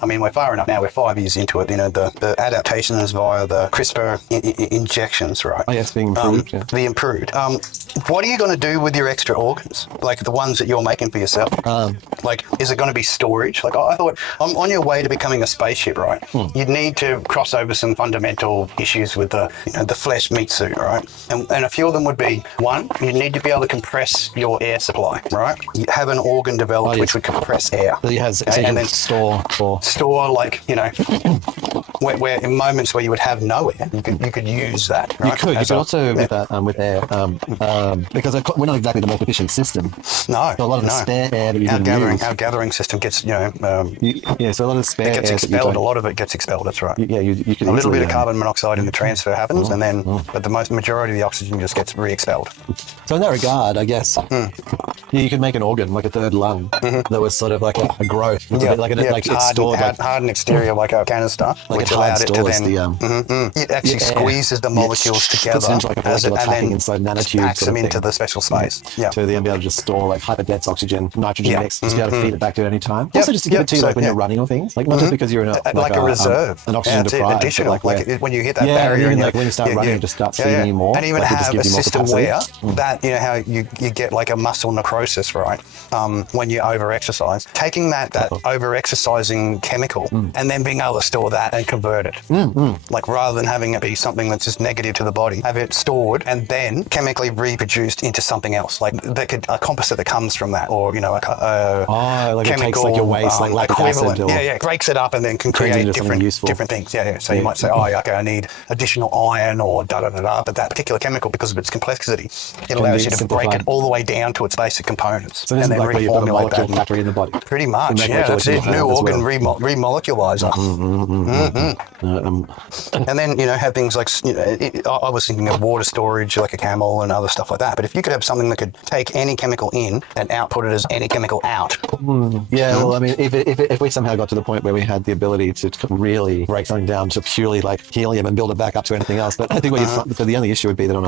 I mean, we're far enough now. We're 5 years into it. You know, the adaptation is via the CRISPR injections, right? Oh, yes, being improved. The improved. What are you going to do with your extra organs, like the ones that you're making for yourself? Like, is it going to be storage? Like, I thought, on your way to becoming a spaceship, right? You'd need to cross over some fundamental issues with the flesh meat suit, right? And a few of them would be, one, you need to be able to compress your air supply, right? You have an organ developed which would compress air. So you have so you can store, like, you know, where in moments where you would have no air, you could use that. Right? You could also with that with air, because we're not exactly the most efficient system. No, so a lot of the spare air that you our gathering system gets, so a lot of spare it gets air expelled. A lot of it gets expelled. That's right. Yeah, you can a little bit of carbon monoxide in the transfer happens, and then but the majority of the oxygen just gets re-expelled. So in that regard, I guess you could make an organ like a third lung that was sort of like a growth, it's stored hardened exterior like a canister, which allowed it to then it actually squeezes the molecules together and then packs them into the special space. To then be able to just store like hyperdense oxygen, nitrogen mix, just be able to feed it back to it any time. Also, just to give it to you like when you're running or things, like not just because you're in a reserve, an oxygen deprived, additional, like when you hit that barrier, and like when you start running, it just starts feeding you more. And even have a system where that, you know how you get like a muscle necrosis, right? When you over-exercise, taking that over-exercising chemical and then being able to store that and convert it. Like rather than having it be something that's just negative to the body, have it stored and then chemically reproduced into something else, like a composite that comes from that, or like like chemical, it takes like your waste, like lactic acid, it breaks it up and then can create different things. So you might say, okay, I need additional iron or da-da-da-da, but that particular chemical, because of its complexity, it allows you to break it all the way down to its basic components and then like reformulate that. Factory in the body. Pretty much, that's it. New organ remoleculaser. And then, have things like, I was thinking of water storage, like a camel and other stuff like that. But if you could have something that could take any chemical in and output it as any chemical out. Well, I mean, if we somehow got to the point where we had the ability to really break something down to purely like helium and build it back up to anything else, but I think the only issue would be that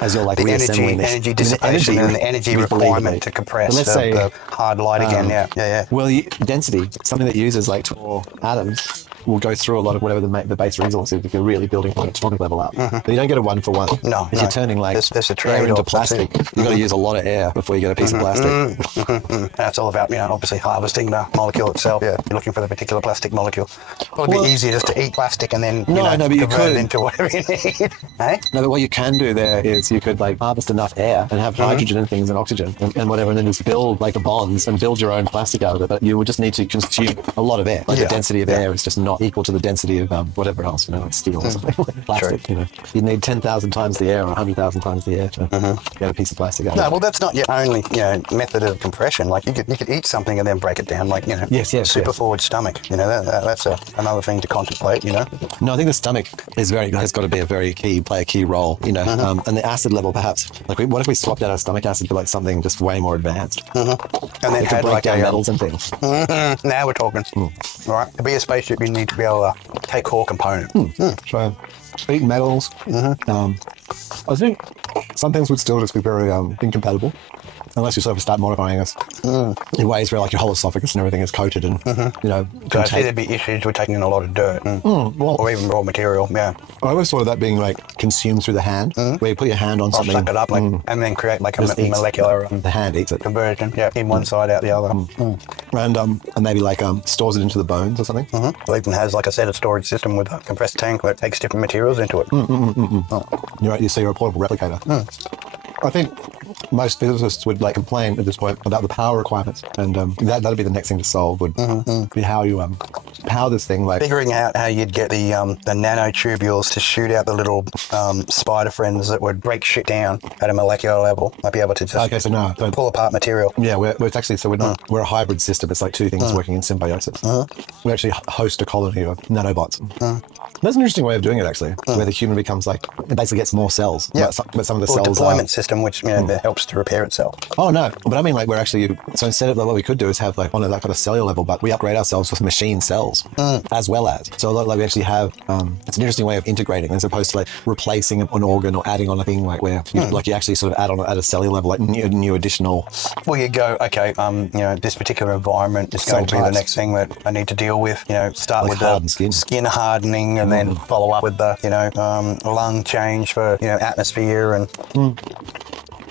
as you're like reassembling this, energy dissipation and the energy requirement to compress the hard light again. Well, density, something that uses like 4 atoms, will go through a lot of whatever the base resource is if you're really building from an atomic level up. But you don't get a 1-for-1. No. If you're turning like air into plastic, you've got to use a lot of air before you get a piece of plastic. That's all about, obviously harvesting the molecule itself. You're looking for the particular plastic molecule. Probably be easier just to eat plastic and then but you could it into whatever you need. Hey? No, but what you can do there is you could like harvest enough air and have hydrogen and things and oxygen and whatever, and then just build like the bonds and build your own plastic out of it. But you would just need to consume a lot of air. Like the density of air is just not equal to the density of whatever else, like steel or something, like plastic. You'd need 10,000 times the air or 100,000 times the air to get a piece of plastic out of it. No, well, that's not your only method of compression. Like you could eat something and then break it down, like super forward stomach. That's another thing to contemplate. No, I think the stomach has got to be play a key role. And the acid level perhaps. Like, what if we swapped out our stomach acid for like something just way more advanced? And then had break down metals and things. Now we're talking. All right, to be a spaceship, you need to be able to take core component. So, eat metals. I think some things would still just be very incompatible unless you sort of start modifying us in ways where like your whole esophagus and everything is coated and So I see there'd be issues with taking in a lot of dirt or even raw material. I always thought of that being like consumed through the hand, where you put your hand on something, suck it up and then create like a molecular the hand eats it conversion. In one side out the other. And maybe like stores it into the bones or something. It even has, like I said, a storage system with a compressed tank that takes different materials into it. You're right. You're a portable replicator. I think most physicists would like complain at this point about the power requirements, and that'd be the next thing to solve. Would be how you power this thing. Like figuring out how you'd get the nanotubules to shoot out the little spider friends that would break shit down at a molecular level. Might be able to just pull apart material. Yeah, it's actually we're a hybrid system. It's like two things working in symbiosis. We actually host a colony of nanobots. That's an interesting way of doing it, actually, where the human becomes like, it basically gets more cells. Yeah. But some of the Or cells deployment system, which that helps to repair itself. Oh, no. But I mean, like, we're actually, so instead of what we could do is have like on a, like on a cellular level, but we upgrade ourselves with machine cells as well as. So like we actually have, it's an interesting way of integrating as opposed to like replacing an organ or adding on a thing like where you actually sort of add on at a cellular level, like new additional. Well, you go, okay, this particular environment is going to be the next thing that I need to deal with. Start Like with hardened the skin hardening, and then follow up with the, lung change for, atmosphere and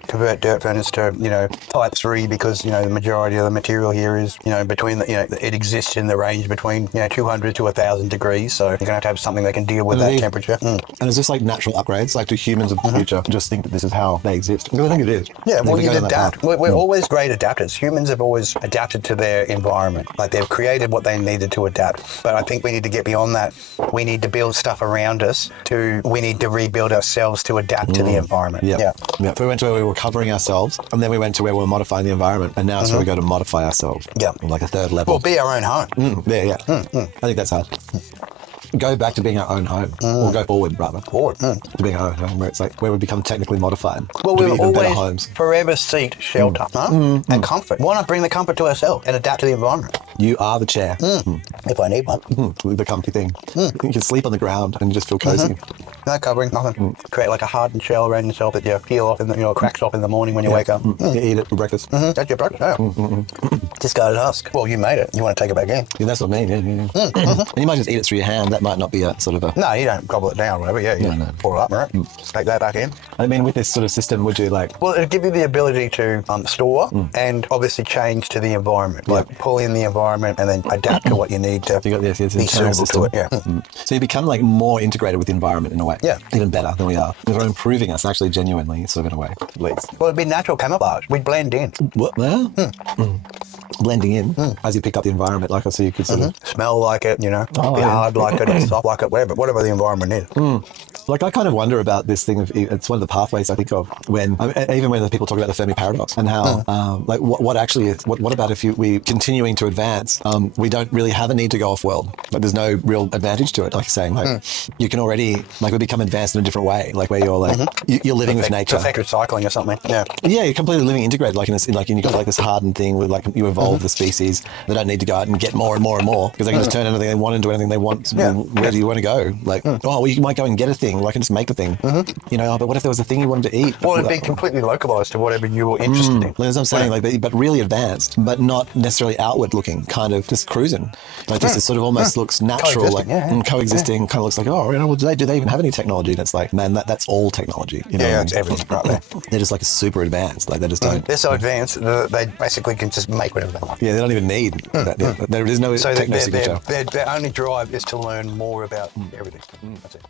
convert dirt furnace to, type 3 because, the majority of the material here is, between it exists in the range between, 200 to 1,000 degrees. So you're going to have something that can deal with that temperature. And is this like natural upgrades? Like do humans of the future just think that this is how they exist? Because I think it is. Yeah, well, you adapt. We're always great adapters. Humans have always adapted to their environment. Like they've created what they needed to adapt. But I think we need to get beyond that. We need to build stuff around us we need to rebuild ourselves to adapt to the environment. Yeah. So we went to where we were covering ourselves, and then we went to where we were modifying the environment, and now it's where we go to modify ourselves. Yeah. Like a third level. Well, be our own home. I think that's hard. Go back to being our own home, or go forward rather. Forward. To being our own home, where it's like where we become technically modified. Well, to we'll be even better always homes. forever seek shelter and comfort. Why not bring the comfort to ourselves and adapt to the environment? You are the chair. If I need one. The comfy thing. You can sleep on the ground and you just feel cozy. No covering, nothing. Create like a hardened shell around yourself that you peel off, and cracks off in the morning when you wake up. You eat it for breakfast. That's your breakfast. Discarded husk. Well, you made it. You want to take it back in. Yeah, that's what I mean. And you might just eat it through your hand. That might not be a sort of a... No, you don't gobble it down or whatever. Yeah, you pour it up, right? Take that back in. I mean, with this sort of system, would you like... Well, it'll give you the ability to store and obviously change to the environment. Like pull in the environment and then adapt to what you need to You got this be suitable to it. Yeah. So you become like more integrated with the environment in a way. Yeah. Even better than we are. We're improving us actually genuinely, sort of in a way, at least. Well, it'd be natural camouflage. We'd blend in. What? Well, blending in as you pick up the environment, like I so you could sort of... Smell like it, be hard like it, or soft like it, whatever the environment is. Like I kind of wonder about this thing of it's one of the pathways I think of when even when the people talk about the Fermi paradox and how like what actually is what about if we continuing to advance we don't really have a need to go off world, like there's no real advantage to it, like you're saying, like you can already like we become advanced in a different way, like where you're like you're living with nature, perfect recycling or something. You're completely living integrated, like in this, like you got like this hardened thing where like you evolve the species. They don't need to go out and get more and more and more because they can just turn anything they want into anything they want. Where do you want to go? Like well you might go and get a thing. I can just make the thing, but what if there was a thing you wanted to eat? Well, it'd be completely localized to whatever you were interested in. Like, as I'm saying, like, but really advanced, but not necessarily outward looking, kind of just cruising. Like this, it sort of almost looks natural, coexisting, kind of looks like, well, do they even have any technology? And it's like, man, that's all technology. It's everything right there. They're just like super advanced, like they just don't. They're so advanced, they basically can just make whatever they want. Yeah, they don't even need that. There is no techno signature. Their only drive is to learn more about everything. That's it.